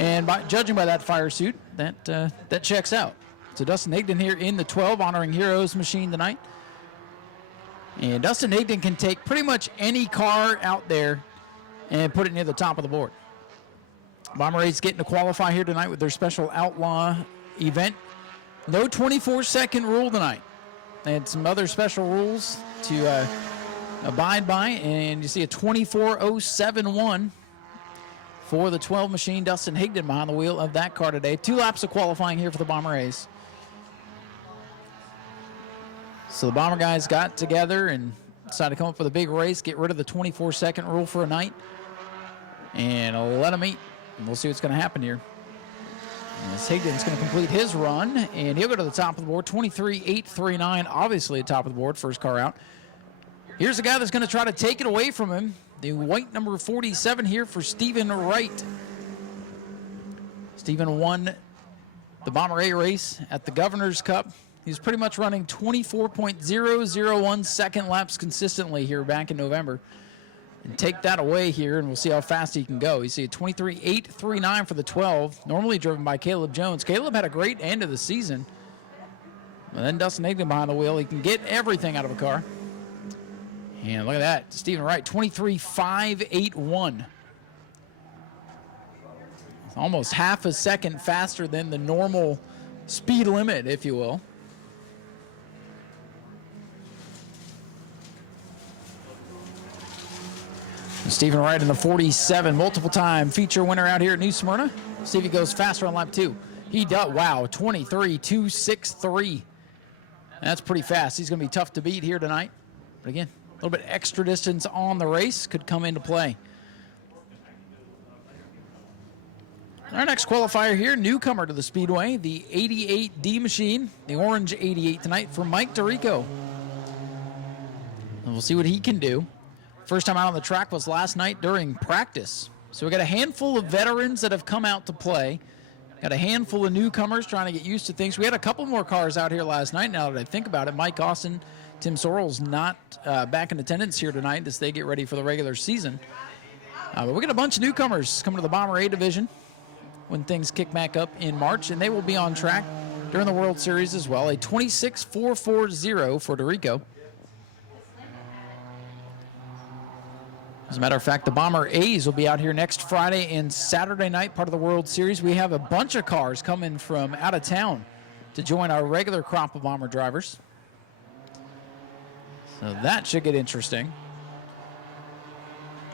And judging by that fire suit, that checks out. So Dustin Higdon here in the 12, honoring Heroes machine tonight. And Dustin Higdon can take pretty much any car out there and put it near the top of the board. Bomber A's getting to qualify here tonight with their special Outlaw event. No 24-second rule tonight. They had some other special rules to abide by, and you see a 24.071 for the 12 machine. Dustin Higdon behind the wheel of that car today. 2 laps of qualifying here for the Bomber A's. So the Bomber guys got together and decided to come up with a big race, get rid of the 24-second rule for a night, and let them eat. And we'll see what's going to happen here. As Higdon's going to complete his run, and he'll go to the top of the board. 23.839, obviously at top of the board, first car out. Here's a guy that's going to try to take it away from him. The white number 47 here for Stephen Wright. Stephen won the Bomber A race at the Governor's Cup. He's pretty much running 24.001 second laps consistently here back in November. And take that away here, and we'll see how fast he can go. You see a 23.839 for the 12, normally driven by Caleb Jones. Caleb had a great end of the season. And then Dustin Higdon behind the wheel. He can get everything out of a car. And look at that. Stephen Wright, 23.581. Almost half a second faster than the normal speed limit, if you will. Stephen Wright in the 47, multiple-time feature winner out here at New Smyrna. See if he goes faster on lap 2. He does. Wow, 23.263. That's pretty fast. He's going to be tough to beat here tonight. But again, a little bit extra distance on the race could come into play. Our next qualifier here, newcomer to the Speedway, the 88D machine, the orange 88 tonight for Mike DeRico. And we'll see what he can do. First time out on the track was last night during practice. So we got a handful of veterans that have come out to play. Got a handful of newcomers trying to get used to things. We had a couple more cars out here last night, now that I think about it. Mike Austin, Tim Sorrell's not back in attendance here tonight as they get ready for the regular season. But we got a bunch of newcomers coming to the Bomber A division when things kick back up in March, and they will be on track during the World Series as well. A 26.440 for DeRico. As a matter of fact, the Bomber A's will be out here next Friday and Saturday night, part of the World Series. We have a bunch of cars coming from out of town to join our regular crop of Bomber drivers. So that should get interesting.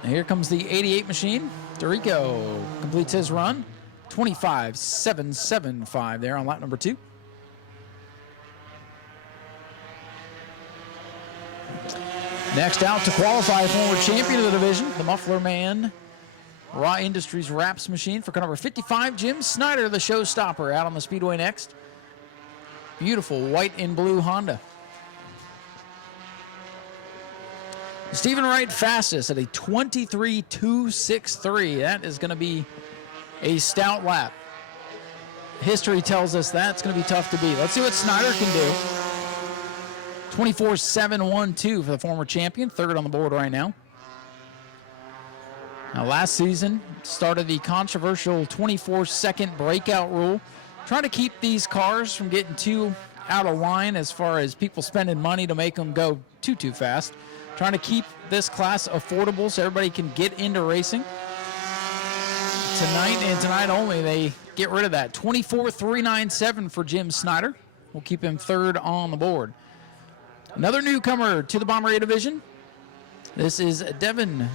And here comes the 88 machine. DeRico completes his run. 25.775 there on lap number 2. Next out to qualify, former champion of the division, the Muffler Man, Raw Industries Wraps machine for car number 55, Jim Snyder, the showstopper, out on the Speedway next. Beautiful white and blue Honda. Stephen Wright fastest at a 23.263. That is going to be a stout lap. History tells us that's going to be tough to beat. Let's see what Snyder can do. 24.712 for the former champion, third on the board right now. Now, last season started the controversial 24-second breakout rule, trying to keep these cars from getting too out of line as far as people spending money to make them go too fast. Trying to keep this class affordable so everybody can get into racing. Tonight and tonight only, they get rid of that. 24.397 for Jim Snyder. We'll keep him third on the board. Another newcomer to the Bomber A division. This is Devin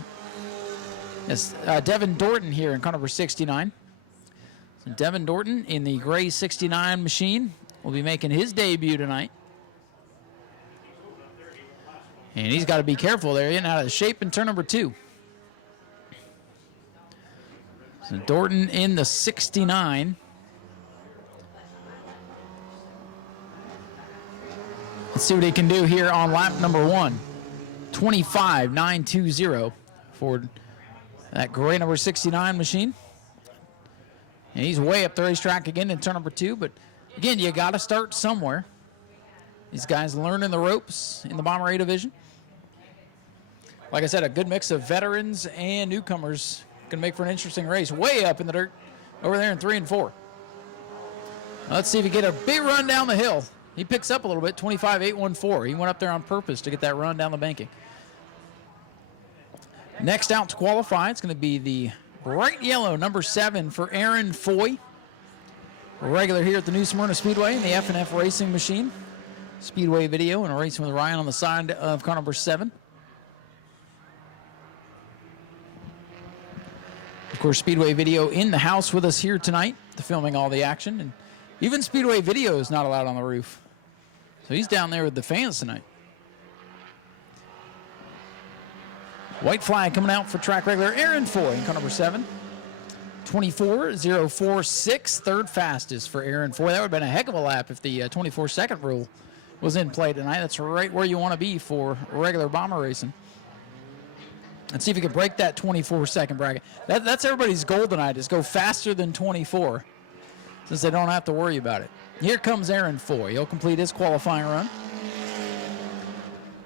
Dorton here in car number 69. So Devin Dorton in the gray 69 machine will be making his debut tonight. And he's got to be careful there, getting out of shape in turn number 2. So Dorton in the 69. Let's see what he can do here on lap number 1. 25.920 for that gray number 69 machine. And he's way up the racetrack again in turn number 2. But again, you got to start somewhere. These guys learning the ropes in the Bomber A division. Like I said, a good mix of veterans and newcomers. Going to make for an interesting race. Way up in the dirt. over there in 3 and 4. Let's see if he get a big run down the hill. He picks up a little bit, 25.814. He went up there on purpose to get that run down the banking. Next out to qualify, it's going to be the bright yellow number 7 for Aaron Foy. Regular here at the New Smyrna Speedway in the F&F Racing Machine. Speedway video and a racing with Ryan on the side of car number 7. Of course, Speedway video in the house with us here tonight, filming all the action. And even Speedway video is not allowed on the roof. So he's down there with the fans tonight. White flag coming out for track regular Aaron Foy in car number 7. 24.046, third fastest for Aaron Foy. That would have been a heck of a lap if the 24-second rule was in play tonight. That's right where you want to be for regular bomber racing. Let's see if you can break that 24-second bracket. That's everybody's goal tonight, is go faster than 24, since they don't have to worry about it. Here comes Aaron Foy. He'll complete his qualifying run.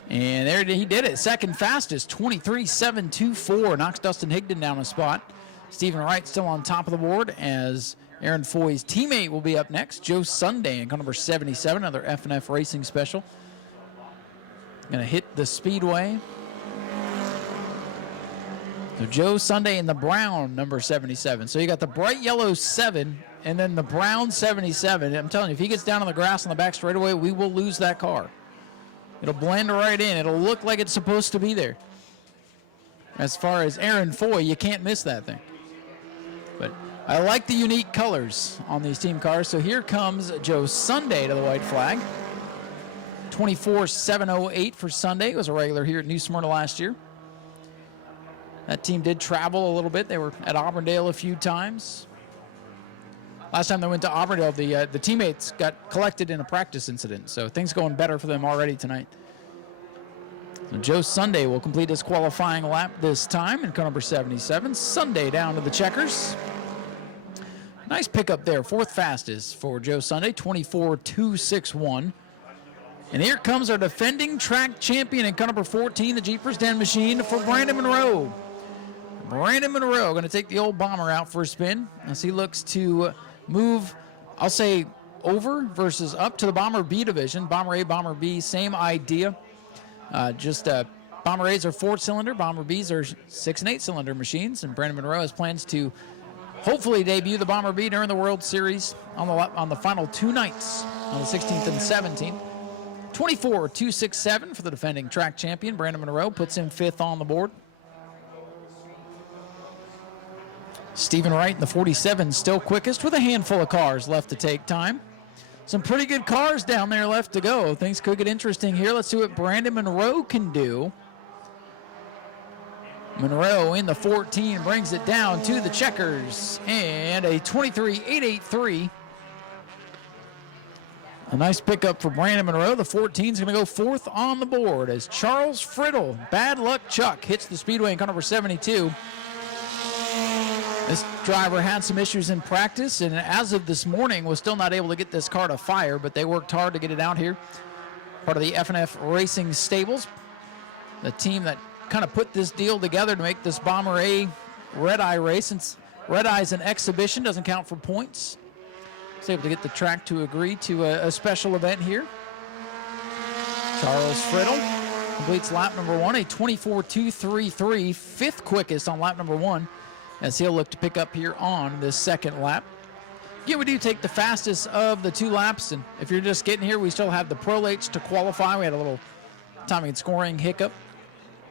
And there he did it. Second fastest, 23.724. Knocks Dustin Higdon down a spot. Stephen Wright still on top of the board, as Aaron Foy's teammate will be up next. Joe Sunday in car number 77, another F&F Racing special. Going to hit the speedway. So Joe Sunday in the brown number 77. So you got the bright yellow 7 and then the brown 77. I'm telling you, if he gets down on the grass on the back straightaway, we will lose that car. It'll blend right in. It'll look like it's supposed to be there. As far as Aaron Foy, you can't miss that thing. But I like the unique colors on these team cars. So here comes Joe Sunday to the white flag. 24.708 for Sunday. It was a regular here at New Smyrna last year. That team did travel a little bit. They were at Auburndale a few times. Last time they went to Auburndale, the teammates got collected in a practice incident. So things going better for them already tonight. So Joe Sunday will complete his qualifying lap this time in car number 77. Sunday down to the checkers. Nice pickup there. Fourth fastest for Joe Sunday, 24.261. And here comes our defending track champion in car number 14, the Jeepers Den machine for Brandon Monroe. Brandon Monroe going to take the old bomber out for a spin as he looks to move, I'll say, over versus up to the Bomber B division. Bomber A, Bomber B, same idea. Bomber A's are 4-cylinder, Bomber B's are 6- and 8-cylinder machines, and Brandon Monroe has plans to hopefully debut the Bomber B during the World Series on the final 2 nights, on the 16th and 17th. 24.267 for the defending track champion. Brandon Monroe puts him 5th on the board. Stephen Wright in the 47 still quickest with a handful of cars left to take time. Some pretty good cars down there left to go. Things could get interesting here. Let's see what Brandon Monroe can do. Monroe in the 14 brings it down to the checkers, and a 23.883. A nice pickup for Brandon Monroe. The 14 is going to go 4th on the board as Charles Friddle, Bad Luck Chuck, hits the speedway in car number 72. This driver had some issues in practice, and as of this morning was still not able to get this car to fire, but they worked hard to get it out here. Part of the F&F Racing Stables, the team that kind of put this deal together to make this Bomber A Red Eye race. Since Red Eye is an exhibition, doesn't count for points. Was able to get the track to agree to a special event here. Charles Friddle completes lap number 1, a 24.233, 5th quickest on lap number 1, as he'll look to pick up here on this second lap. Again, we do take the fastest of the 2 laps, and if you're just getting here, we still have the prolates to qualify. We had a little timing and scoring hiccup,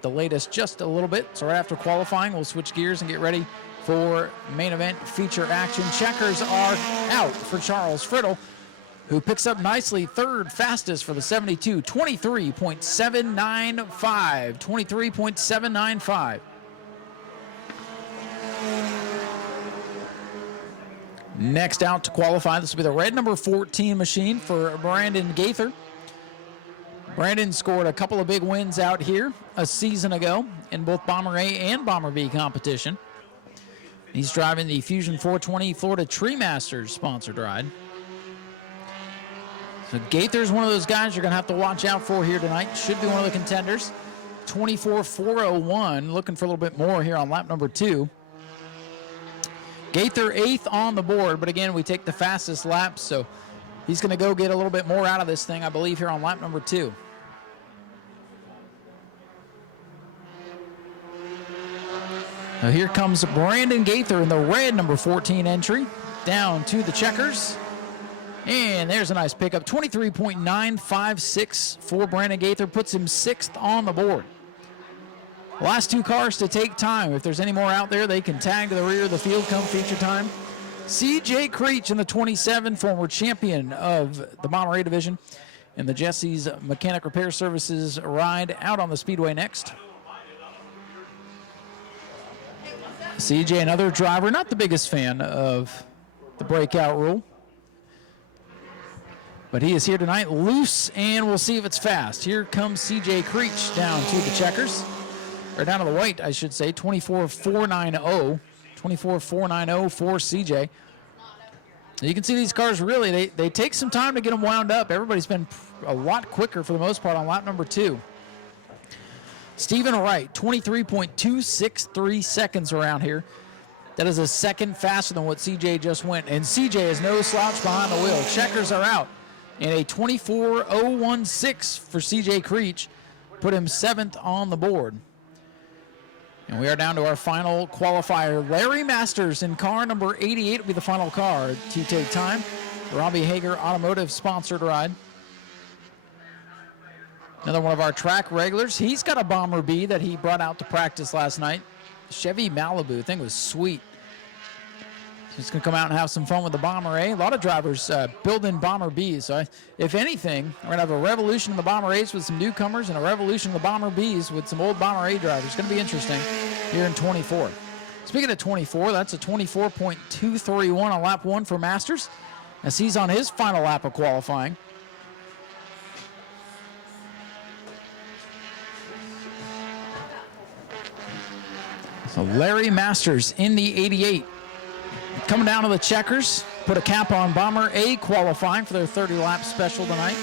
delayed us just a little bit. So right after qualifying, we'll switch gears and get ready for main event feature action. Checkers are out for Charles Friddle, who picks up nicely 3rd fastest for the 72, 23.795, 23.795. Next out to qualify, this will be the red number 14 machine for Brandon Gaither. Brandon scored a couple of big wins out here a season ago in both Bomber A and Bomber B competition. He's driving the Fusion 420 Florida Tree Masters sponsored ride. So Gaither's one of those guys you're going to have to watch out for here tonight. Should be one of the contenders. 24.401, looking for a little bit more here on lap number 2. Gaither 8th on the board, but again, we take the fastest lap, so he's going to go get a little bit more out of this thing, I believe, here on lap number 2. Now here comes Brandon Gaither in the red number 14 entry, down to the checkers. And there's a nice pickup, 23.956 for Brandon Gaither, puts him 6th on the board. Last 2 cars to take time. If there's any more out there, they can tag to the rear of the field come feature time. CJ Creech in the 27, former champion of the Monterey division, in the Jesse's Mechanic Repair Services ride out on the Speedway next. CJ, another driver, not the biggest fan of the breakout rule, but he is here tonight loose, and we'll see if it's fast. Here comes CJ Creech down to the checkers, or down to the white, I should say, 24.490. 24.490 for CJ. You can see these cars really, they take some time to get them wound up. Everybody's been a lot quicker for the most part on lap number 2. Stephen Wright, 23.263 seconds around here. That is a second faster than what CJ just went. And CJ is no slouch behind the wheel. Checkers are out. And a 24.016 for CJ Creech put him 7th on the board. And we are down to our final qualifier. Larry Masters in car number 88 will be the final car to take time. Robbie Hager Automotive sponsored ride. Another one of our track regulars. He's got a Bomber B that he brought out to practice last night. Chevy Malibu. The thing was sweet. He's going to come out and have some fun with the Bomber A. A lot of drivers building Bomber Bs. So if anything, we're going to have a revolution in the Bomber A's with some newcomers and a revolution in the Bomber Bs with some old Bomber A drivers. It's going to be interesting here in 24. Speaking of 24, that's a 24.231 on lap 1 for Masters, as he's on his final lap of qualifying. So Larry Masters in the 88. Coming down to the checkers, put a cap on Bomber A qualifying for their 30-lap special tonight.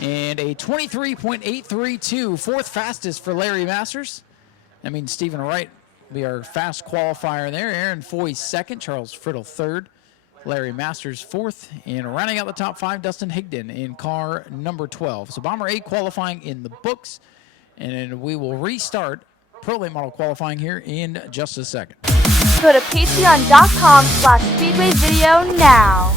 And a 23.832, 4th fastest for Larry Masters. That means Stephen Wright will be our fast qualifier there. Aaron Foy 2nd, Charles Friddle 3rd, Larry Masters 4th. And rounding out the top 5, Dustin Higdon in car number 12. So Bomber A qualifying in the books. And we will restart Pro Late Model qualifying here in just a second. Go to patreon.com/speedwayvideo now.